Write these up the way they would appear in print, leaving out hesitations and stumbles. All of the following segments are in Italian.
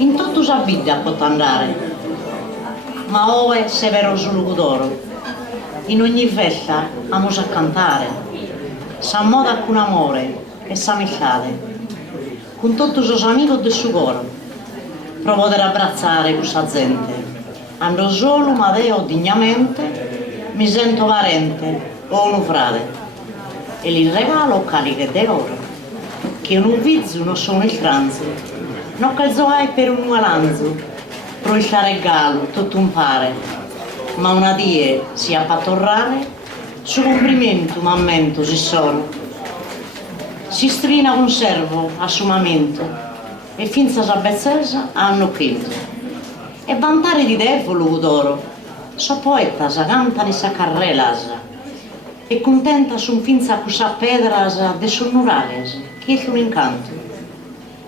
In tutto sa vita può andare, ma ove severo sul cudoro. In ogni festa amos a cantare, s'ammoda con amore e s'amicale, con tutti i suoi amici del suo coro, per poter abbracciare questa gente. Ando solo, ma deo dignamente, mi sento parente o uno frate, e gli regalo cariche d'oro, che non vizio non sono il franzo, non calzoi per un gualanzo, pro il regalo tutto un pare, ma una die si appatorrare, su complimento m'ammento si sono, si strina un servo a sumamento, e finza sa bezzesa hanno quinto, e vantare di devolo d'oro, so poeta sa canta di sa carrelas, e contenta son finza cusa pedras de sonnurales, che è un incanto.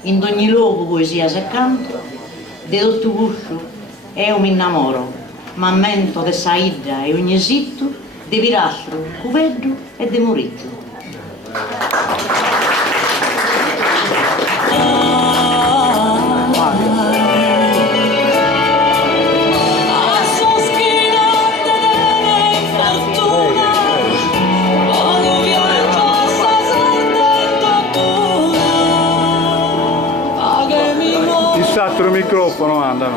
In ogni luogo poesia se canto, de tutto guscio io mi innamoro, m'ammento de saida e ogni sitto, de virastro, cuveddo e de moritto. L'altro microfono anda,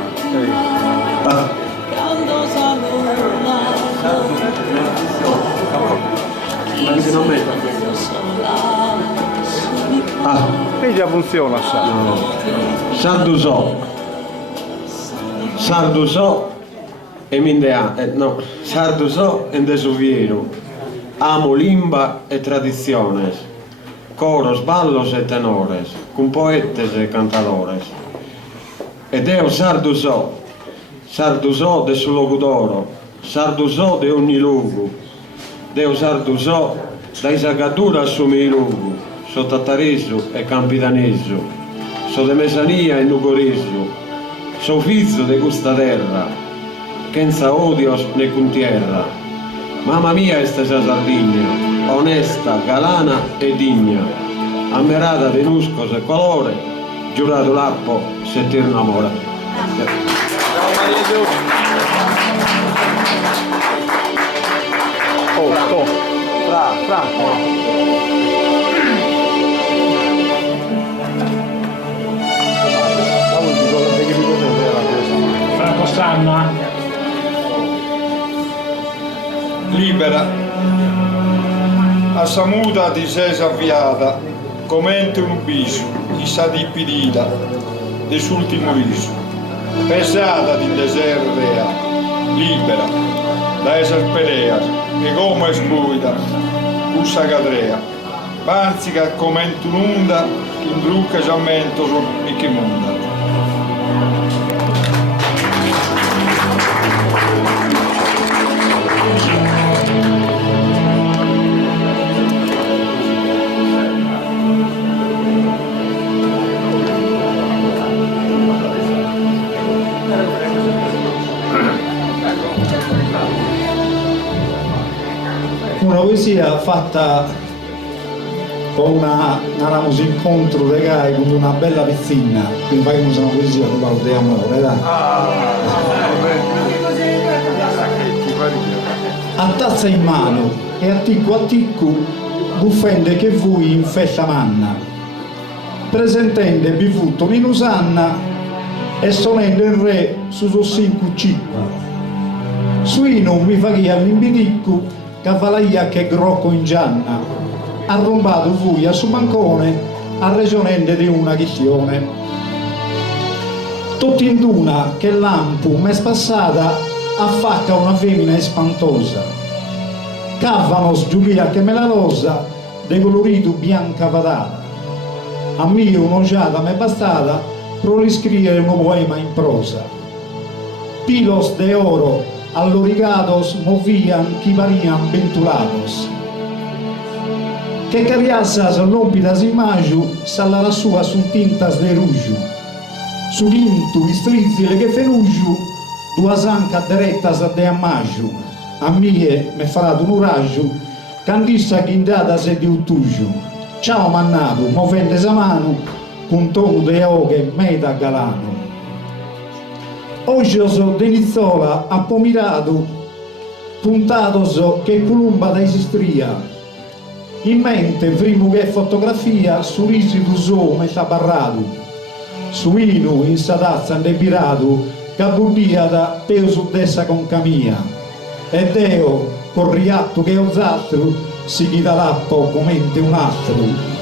e già funziona, Sarduso e Mindea, no, Sarduso e Desuviero, amo limba e tradiciones, coros, ballos e tenores, con poetes e cantadores. Ed eo Sarduso de su luogo d'oro, Sarduso de ogni luogo, deo Sarduso da Isagadura a su mei luogo, so Tattaresu e Campidanesu, so de Mesania e Nugorisu, so figlio de questa terra, senza odios né con tierra. Mamma mia esta sa Sardigna, onesta, galana e digna, ammirata de nuscos e colore, giurato lappo se ti innamora. Franco. Franco Sanna. Libera, a samuta ti sei avviata, commente un biso, chi sa di pidita, del suo ultimo riso, pesata di deserrea, libera, da esser pelea, che come spuita, usa cadrea, banzica commente un'onda, che imbrucca giammento e che monda. Una poesia fatta con una incontro de gai con una bella pizzina, quindi fai una poesia che parla di amore, dai. A tazza in mano e a ticco buffende che vui in festa manna, presentende bifutto minusanna e sonendo il re su sossincu cippa. Suino mi faghia l'imbidicco cavalaia che grocco in gianna, arrombato vui a su mancone, a regionende di una chistione. Tutti in duna che lampu m'è spassata, affacca una femmina espantosa. Cavano sgiulia che me la rosa, de colorito bianca vadata. A mio un'ociata m'è bastata, pro riscrivere un poema in prosa. Pilos de oro, allorigados movían que varían ventulados. Que cariassas lompidas imaggio salara sua sun tintas de ruggio. Su linto istrizile che feruggio, duas ancas direttas de ammaggio. A mie me farà un uraggio, candissa ghindadas e di uttugio. Ciao mannato, movende sa mano, con tono de oghe meta galano. Ojos de Nizzola appomirado, puntados che culumba da esistria. In mente primo che fotografia su risi d'uso metà barrado. Suino in sadazza indebirato, cabullia da peo su dessa con camia. E Deo, con riatto che ho zatro, si chida lappo commente un altro.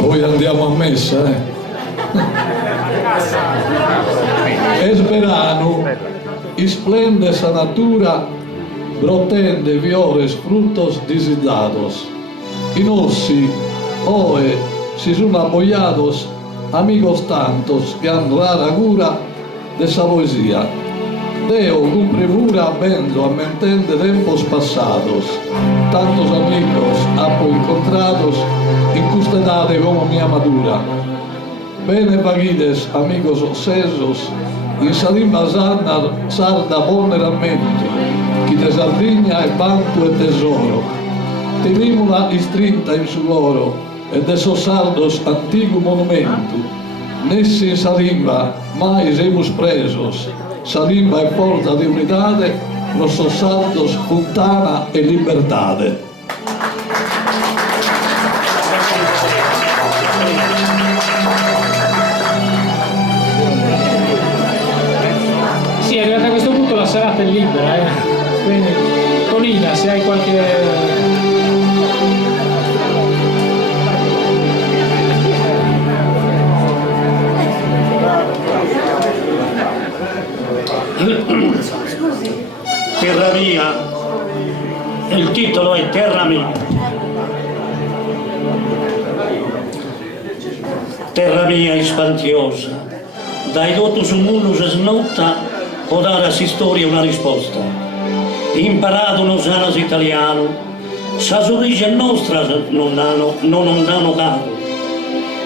Poi andiamo a messa, Es verano, esplende esa natura, brotende viores frutos desedados. Y nossi, oe, si son apoyados, amigos tantos que han rara cura de esa poesía. Deo con premura vendo a mentende tempos pasados, tantos amigos apo encontrados in custedade como mia madura. Bene pagides, amigos osesos, in salimba sarda bonne rammenti, chi de Sardigna è banco e tesoro. Tenimula istrinta in su loro, ed esos sardos antico monumento. Nessi in salimba mai semus presos, salimba è porta di unidade, nostros sardos puntana e libertade. Sì, arrivata a questo punto la serata è libera, quindi Tonina, se hai qualche... Terra mia, il titolo è Terra mia. Terra mia ispantiosa, dai totus munus snotta, può dare a si storia una risposta. Imparato non sanas italiano, sa origine nostra non danno capo.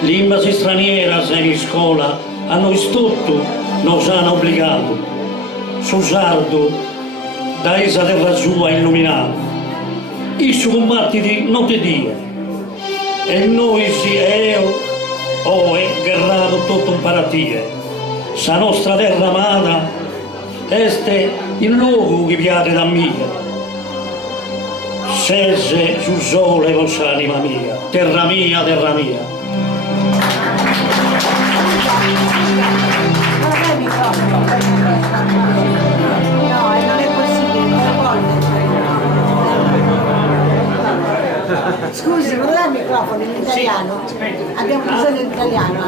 L'imbasi straniera se in scuola a noi stutto non hanno obbligato. Su sardo, da esa terra sua illuminato. Isso combattiti notte e dia. E noi si è guerrato tutto un paratie. Sa nostra terra amata, este il luogo che piate da mia. Sese su sole vostra anima mia, terra mia, terra mia. Scusi, non ha il microfono in italiano? Abbiamo bisogno di italiano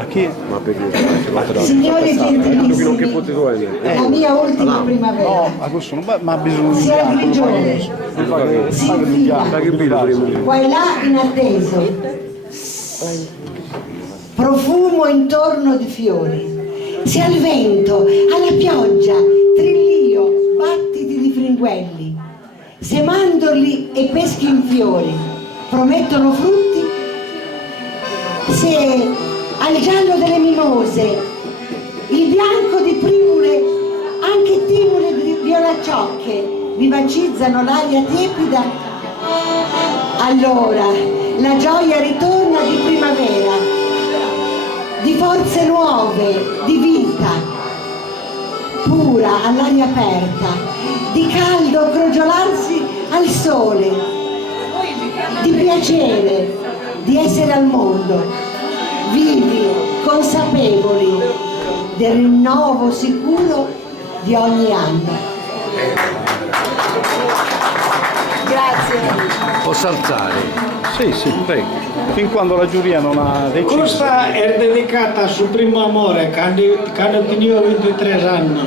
anche. Signori gentilissimi, la mia ultima primavera. Ma bisogna Si è prigione, si infila, qua e là inatteso. Profumo intorno di fiori. Si ha il vento, alla pioggia, trillio, battiti di fringuelli. Se mandorli e peschi in fiori promettono frutti, se al giallo delle mimose, il bianco di primule, anche timule di violacciocche vivacizzano l'aria tiepida, allora la gioia ritorna di primavera, di forze nuove, di vita, pura all'aria aperta, di caldo crogiolarsi al sole, di piacere di essere al mondo, vivi, consapevoli del rinnovo sicuro di ogni anno. Grazie. Posso alzare? Sì, prego. Fin quando la giuria non ha deciso. Questa è dedicata sul primo amore, quando tenivo 23 anni.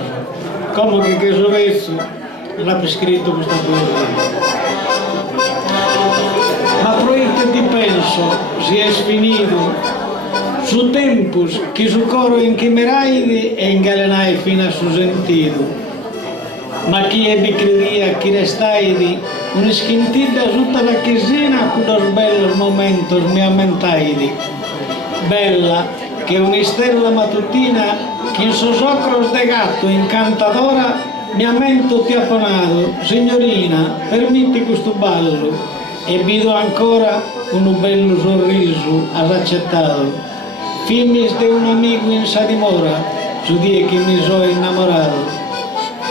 Come che adesso l'ha scritto questa poesia. Ma proiecto di penso si è sfinito su tempus che su coro inchimerai e ingalenai fino a su sentito. Ma chi ebbe credia, chi restai una schintilla tutta la chiesina con dos bellos momentos mi ammentaili. Bella che una stella mattutina che in sosocros de gatto incantadora mi ammento ti apponato, signorina, permetti questo ballo e vedo ancora un bello sorriso has accettato. Fimis di un amico in sa dimora, su die che mi sono innamorato.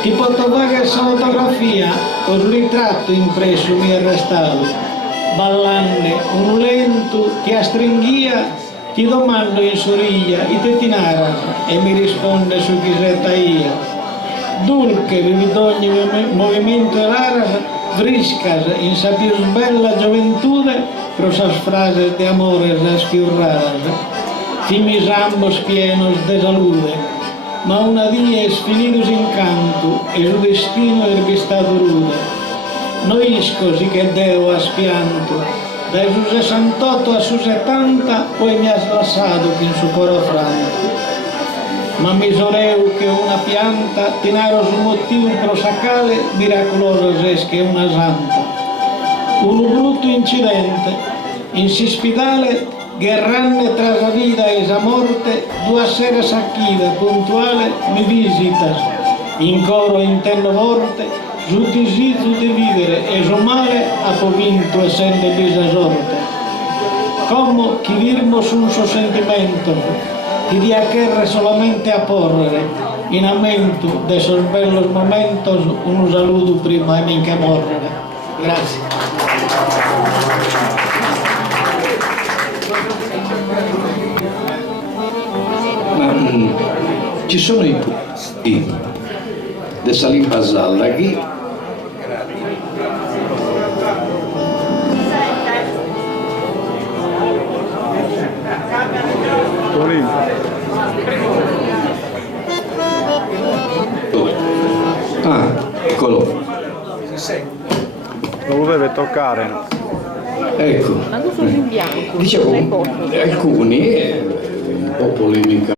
Ti porto vaga essa fotografia, con ritratto impresso mi è restato. Ballante, un lento ti astringhia, ti domando in soriglia, i te tinaras, e mi risponde su chi setta io. Dulce, vivi ogni movimento raras, friscas, in sa più bella giovantude, prosas frases de amores las più raras. Fimis ambos pienos de salude, ma una dies finidos in canto, e su destino erguestato rude. Noisco si che Deo ha spianto, dai su 68 a su 70, poi mi ha slassato che in su coro franco. Ma mi soreu che una pianta, tinaro su motivo prosacale, miracoloso es che una santa. Un brutto incidente, in si spidale, guerranne tra la vida e la morte, due sere sacchive, puntuale, mi visitas. In coro intendo vorte, su disitu di vivere e su male ha vinto essendo lisa sorte. Come chi virmos un suo sentimento, ti dia guerra solamente a porre, in aumento de esos bellos momentos, un saludo prima di che morrere. Grazie. Ci sono i punti di Salim Basalla che eccolo, Lo deve toccare. ecco, dicevo, alcuni un po' polemica